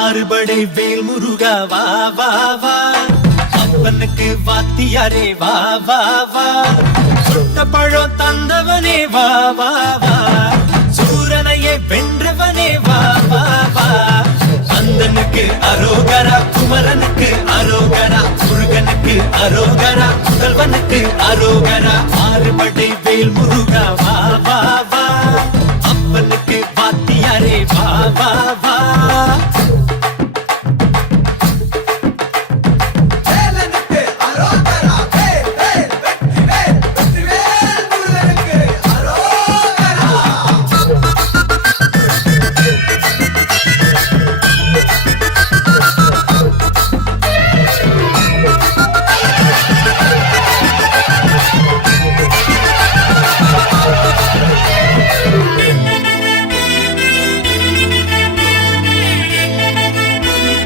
ஆறுபடை வேல் முருகா வா வா வா, அப்பனுக்கு வாத்தியாரே வா வா வா, சுட்ட பழம் தந்தவனே வா வா வா, சூரனையே வென்றவனே வா வா வா, அந்தனுக்கு அரோகரா, குமரனுக்கு அரோகரா, முருகனுக்கு அரோகரா, முதல்வனுக்கு அரோகரா, ஆறுபடை வேல் முருகா வா